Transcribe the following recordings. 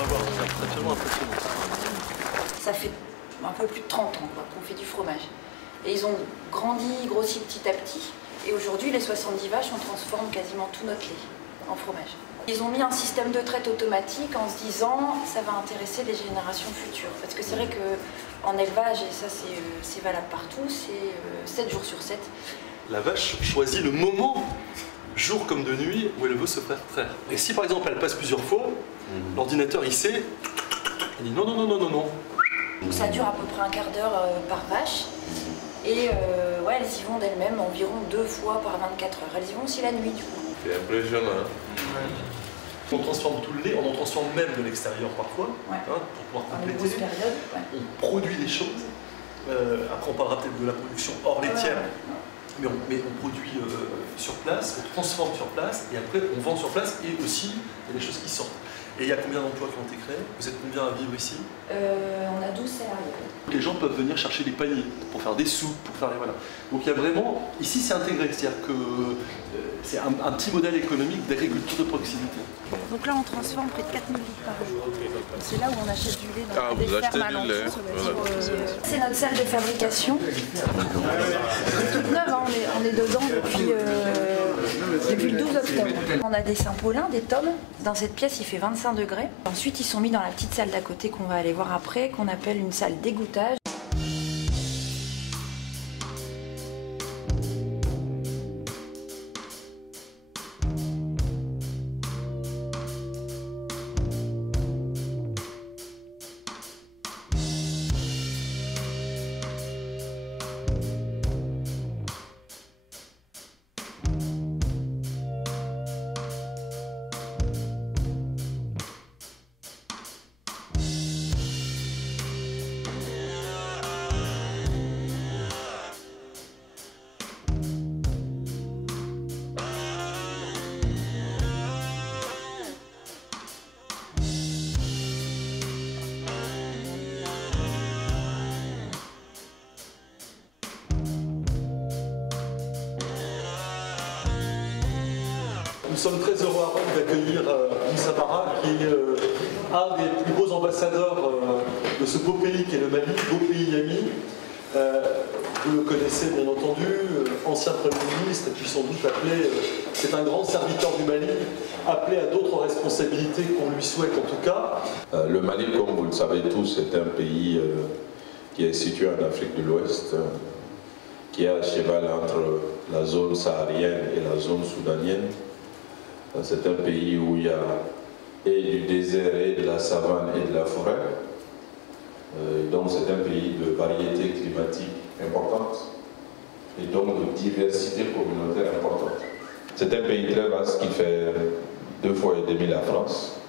va voir, c'est absolument impressionnant. Ça fait un peu plus de 30 ans qu'on fait du fromage. Et ils ont grossi petit à petit. Et aujourd'hui, les 70 vaches, on transforme quasiment tout notre lait en fromage. Ils ont mis un système de traite automatique en se disant ça va intéresser les générations futures. Parce que c'est vrai qu'en élevage, et ça c'est valable partout, c'est 7 jours sur 7. La vache choisit le moment, jour comme de nuit, où elle veut se faire traire. Et si par exemple elle passe plusieurs fois, l'ordinateur il sait, il dit non, non, non, non, non, non. Donc ça dure à peu près un quart d'heure par vache. Et ouais, elles y vont d'elles-mêmes environ 2 fois par 24 heures. Elles y vont aussi la nuit du coup. C'est impressionnant. On transforme tout le lait, on en transforme même de l'extérieur parfois, Ouais. pour pouvoir Dans les compléter. grosses périodes, ouais. On produit des choses. Après on parlera peut-être de la production hors laitière. Mais on produit sur place, on transforme sur place, et après on vend sur place, et aussi il y a des choses qui sortent. Et il y a combien d'emplois qui ont été créés? Vous êtes combien à vivre ici? On a 12 salariés. Les gens peuvent venir chercher des paniers pour faire des soupes, pour faire les voilà. Donc il y a vraiment, ici c'est intégré, c'est-à-dire que c'est un petit modèle économique d'agriculture de proximité. Donc là on transforme près de 4000 litres par jour. C'est là où on achète du lait dans Vous des achetez fermes du lait. alentours. C'est notre salle de fabrication. C'est toute neuve, hein. on est dedans depuis le 12 octobre. On a des Saint-Paulins, des tomes. Dans cette pièce il fait 25 degrés. Ensuite ils sont mis dans la petite salle d'à côté qu'on va aller voir après, qu'on appelle une salle d'égouttage. Nous sommes très heureux à Rome d'accueillir Moussa Bara, qui est un des plus beaux ambassadeurs de ce beau pays qu'est le Mali, beau pays ami. Vous le connaissez bien entendu, ancien Premier ministre, et puis sans doute appelé, c'est un grand serviteur du Mali, appelé à d'autres responsabilités qu'on lui souhaite en tout cas. Le Mali, comme vous le savez tous, est un pays qui est situé en Afrique de l'Ouest, qui est à cheval entre la zone saharienne et la zone soudanienne. C'est un pays où il y a et du désert et de la savane et de la forêt. Donc c'est un pays de variété climatique importante et donc de diversité communautaire importante. C'est un pays très vaste qui fait 2,5 fois la France,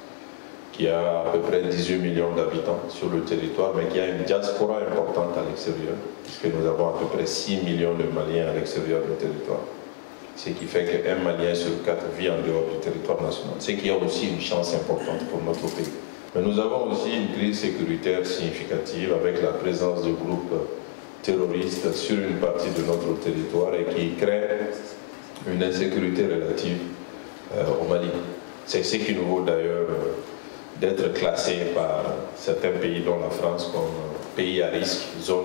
qui a à peu près 18 millions d'habitants sur le territoire, mais qui a une diaspora importante à l'extérieur, puisque nous avons à peu près 6 millions de Maliens à l'extérieur du territoire. Ce qui fait qu'un Malien sur 4 vit en dehors du territoire national, ce qui a aussi une chance importante pour notre pays. Mais nous avons aussi une crise sécuritaire significative avec la présence de groupes terroristes sur une partie de notre territoire et qui crée une insécurité relative au Mali. C'est ce qui nous vaut d'ailleurs d'être classé par certains pays dont la France comme pays à risque, zone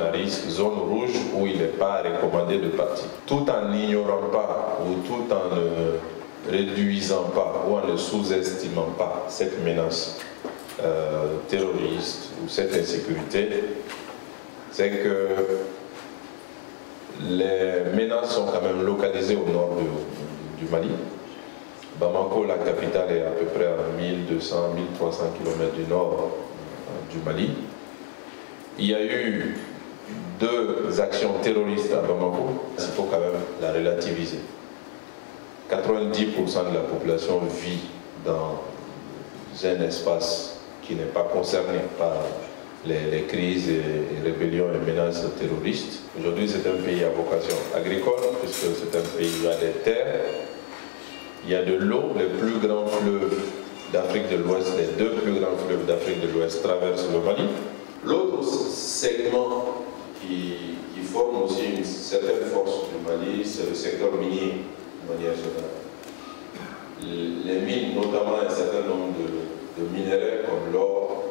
à risque, zone rouge où il n'est pas recommandé de partir. Tout en n'ignorant pas ou tout en ne réduisant pas ou en ne sous-estimant pas cette menace terroriste ou cette insécurité, c'est que les menaces sont quand même localisées au nord du Mali. Bamako, la capitale, est à peu près à 1200-1300 km du nord du Mali. Il y a eu 2 actions terroristes à Bamako, il faut quand même la relativiser. 90% de la population vit dans un espace qui n'est pas concerné par les crises et rébellions et menaces terroristes. Aujourd'hui, c'est un pays à vocation agricole, puisque c'est un pays où il y a des terres, il y a de l'eau, les plus grands fleuves d'Afrique de l'Ouest, les 2 plus grands fleuves d'Afrique de l'Ouest traversent le Mali. L'autre segment qui forme aussi une certaine force du Mali, c'est le secteur minier, de manière générale. Les mines, notamment un certain nombre de minéraux comme l'or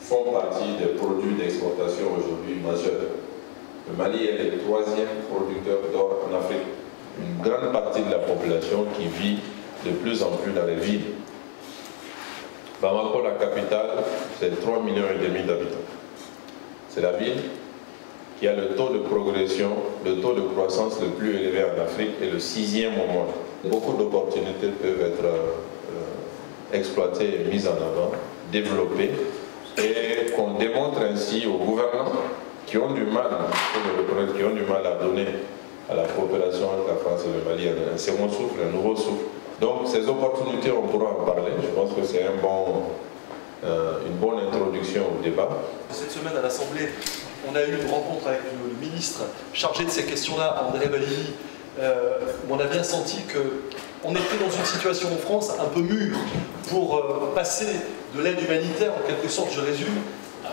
font partie des produits d'exportation aujourd'hui majeurs. Le Mali est le 3e producteur d'or en Afrique. Une grande partie de la population qui vit de plus en plus dans les villes. Bamako, la capitale, c'est 3,5 millions d'habitants. C'est la ville qui a le taux de progression, le taux de croissance le plus élevé en Afrique et le 6e au monde. Beaucoup d'opportunités peuvent être exploitées et mises en avant, développées, et qu'on démontre ainsi aux gouvernants qui ont du mal, qui ont du mal à donner à la coopération entre la France et le Mali un second souffle, un nouveau souffle. Donc ces opportunités, on pourra en parler. Je pense que c'est une bonne introduction au débat. Cette semaine à l'Assemblée, on a eu une rencontre avec le ministre chargé de ces questions-là, André Bailly, où on a bien senti qu'on était dans une situation en France un peu mûre pour passer de l'aide humanitaire, en quelque sorte, je résume,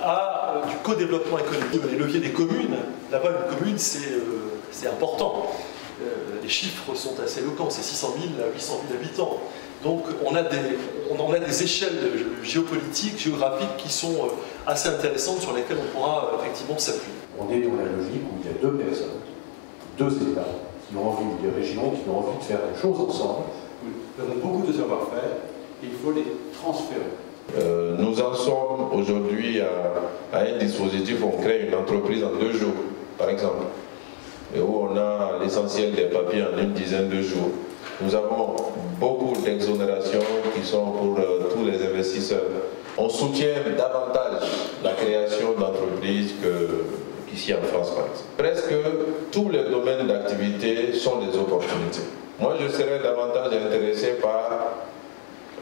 à du co-développement économique. Les leviers des communes, là-bas, une commune, c'est important. Les chiffres sont assez éloquents, c'est 600 000 à 800 000 habitants. Donc on a des échelles géopolitiques, géographiques qui sont assez intéressantes sur lesquelles on pourra effectivement s'appuyer. On est dans la logique où il y a deux personnes, deux États, qui ont envie, des régions qui ont envie de faire des choses ensemble. Nous avons beaucoup de savoir-faire et il faut les transférer. Nous en sommes aujourd'hui à un dispositif où on crée une entreprise en 2 jours, par exemple, et où on a l'essentiel des papiers en une dizaine de jours. Nous avons beaucoup d'exonérations qui sont pour tous les investisseurs. On soutient davantage la création d'entreprises qu'ici en France, par exemple. Presque tous les domaines d'activité sont des opportunités. Moi, je serais davantage intéressé par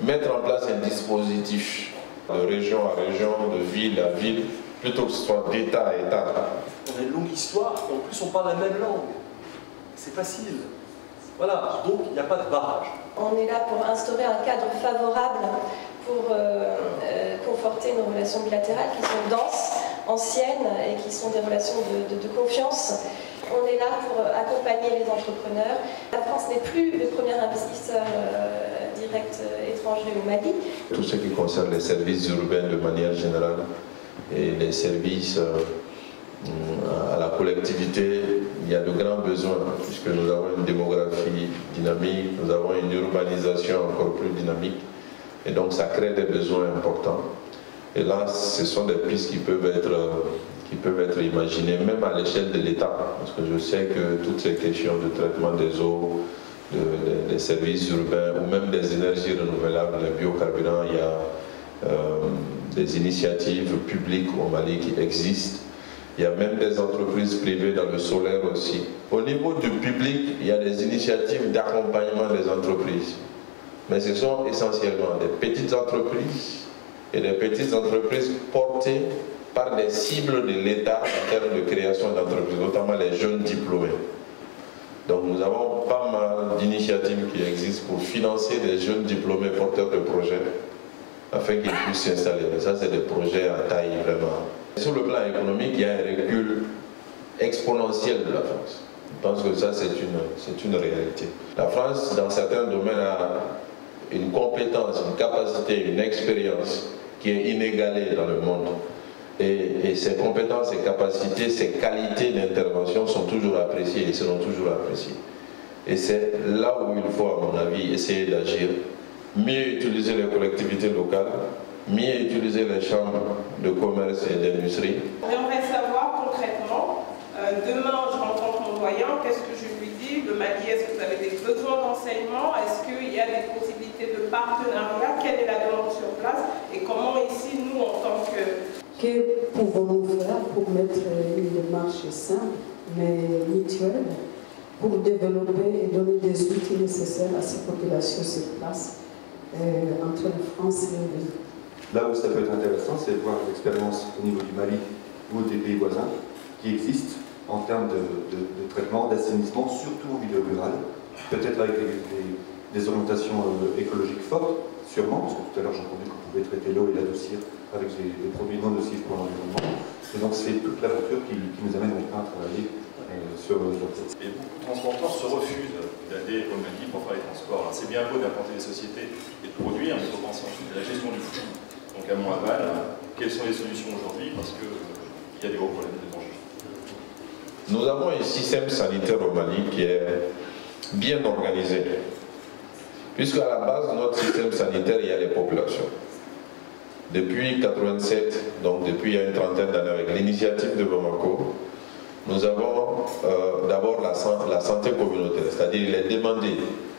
mettre en place un dispositif de région à région, de ville à ville, plutôt que ce soit d'État à État. On a une longue histoire, et en plus on parle la même langue. C'est facile. Voilà, donc il n'y a pas de barrage. On est là pour instaurer un cadre favorable pour conforter nos relations bilatérales qui sont denses, anciennes et qui sont des relations de confiance. On est là pour accompagner les entrepreneurs. La France n'est plus le premier investisseur direct étranger au Mali. Tout ce qui concerne les services urbains de manière générale et les services à la collectivité, il y a de grands besoins puisque nous avons une démographie dynamique, nous avons une urbanisation encore plus dynamique et donc ça crée des besoins importants. Et là, ce sont des pistes qui peuvent être imaginées même à l'échelle de l'État parce que je sais que toutes ces questions de traitement des eaux, des services urbains ou même des énergies renouvelables, les biocarburants, il y a des initiatives publiques au Mali qui existent. Il y a même des entreprises privées dans le solaire aussi. Au niveau du public, il y a des initiatives d'accompagnement des entreprises. Mais ce sont essentiellement des petites entreprises et des petites entreprises portées par des cibles de l'État en termes de création d'entreprises, notamment les jeunes diplômés. Donc nous avons pas mal d'initiatives qui existent pour financer des jeunes diplômés porteurs de projets afin qu'ils puissent s'installer. Mais ça, c'est des projets à taille vraiment. Sur le plan économique, il y a un recul exponentiel de la France. Je pense que ça, c'est une réalité. La France, dans certains domaines, a une compétence, une capacité, une expérience qui est inégalée dans le monde. Et ces compétences, ces capacités, ces qualités d'intervention sont toujours appréciées et seront toujours appréciées. Et c'est là où il faut, à mon avis, essayer d'agir, mieux utiliser les collectivités locales, mieux utiliser les chambres de commerce et d'industrie. J'aimerais savoir concrètement, demain je rencontre mon doyen, qu'est-ce que je lui dis? Le Mali, est-ce que vous avez des besoins d'enseignement? Est-ce qu'il y a des possibilités de partenariat? Quelle est la demande sur place? Et comment ici, nous, en tant que... Que pouvons-nous faire pour mettre une démarche simple, mais mutuelle, pour développer et donner des outils nécessaires à ces populations sur place, entre la France et le Mali? Là où ça peut être intéressant, c'est de voir l'expérience au niveau du Mali ou des pays voisins qui existent en termes de traitement, d'assainissement, surtout au milieu rural, peut-être avec des orientations écologiques fortes, sûrement, parce que tout à l'heure j'ai entendu qu'on pouvait traiter l'eau et l'adoucir avec des produits non nocifs pour l'environnement. Et donc c'est toute l'aventure qui nous amène maintenant à travailler sur le texte. Et beaucoup de transporteurs se refusent d'aller au Mali pour faire les transports. transport. Alors c'est bien beau d'implanter des sociétés et de produire, mais il faut penser ensuite à la gestion du flux. Donc amont-aval, quelles sont les solutions aujourd'hui, parce qu'il y a des gros problèmes de danger. Nous avons un système sanitaire au Mali qui est bien organisé. Puisqu'à la base de notre système sanitaire, il y a les populations. Depuis 1987, donc depuis il y a une trentaine d'années, avec l'initiative de Bamako, nous avons d'abord la santé communautaire, c'est-à-dire il est demandé.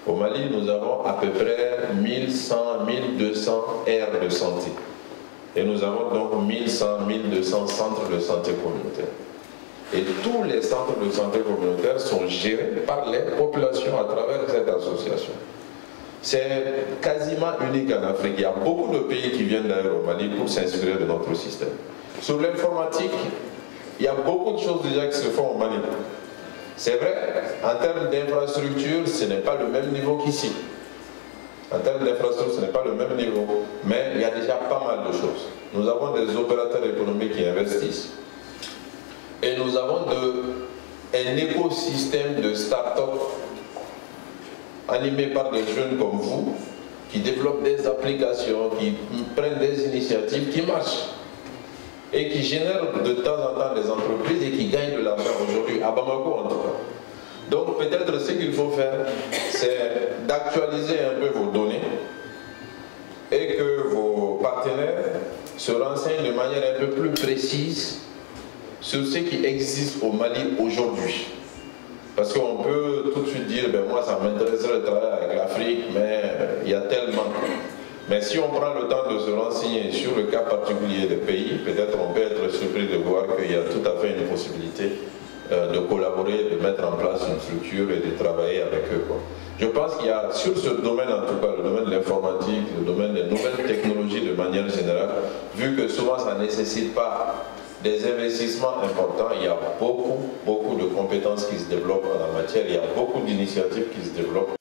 Au Mali, nous avons à peu près 1100, 1200 aires de santé. Et nous avons donc 1100, 1200 centres de santé communautaire. Et tous les centres de santé communautaire sont gérés par les populations à travers cette association. C'est quasiment unique en Afrique. Il y a beaucoup de pays qui viennent d'ailleurs au Mali pour s'inspirer de notre système. Sur l'informatique, il y a beaucoup de choses déjà qui se font au Mali. C'est vrai, en termes d'infrastructure, ce n'est pas le même niveau qu'ici. En termes d'infrastructure, ce n'est pas le même niveau. Mais il y a déjà pas mal de choses. Nous avons des opérateurs économiques qui investissent. Et nous avons un écosystème de start-up animé par des jeunes comme vous, qui développent des applications, qui prennent des initiatives qui marchent et qui génèrent de temps en temps des entreprises et qui gagnent de l'argent aujourd'hui, à Bamako en tout cas. Donc peut-être ce qu'il faut faire, c'est d'actualiser un peu vos données et que vos partenaires se renseignent de manière un peu plus précise sur ce qui existe au Mali aujourd'hui. Parce qu'on peut tout de suite dire, ben moi ça m'intéresserait de travailler avec l'Afrique, mais il y a tellement. Mais si on prend le temps de se renseigner sur le cas particulier des pays, peut-être on peut être surpris de voir qu'il y a tout à fait une possibilité de collaborer, de mettre en place une structure et de travailler avec eux, quoi. Je pense qu'il y a sur ce domaine, en tout cas le domaine de l'informatique, le domaine des nouvelles technologies de manière générale, vu que souvent ça ne nécessite pas des investissements importants, il y a beaucoup de compétences qui se développent en la matière, il y a beaucoup d'initiatives qui se développent.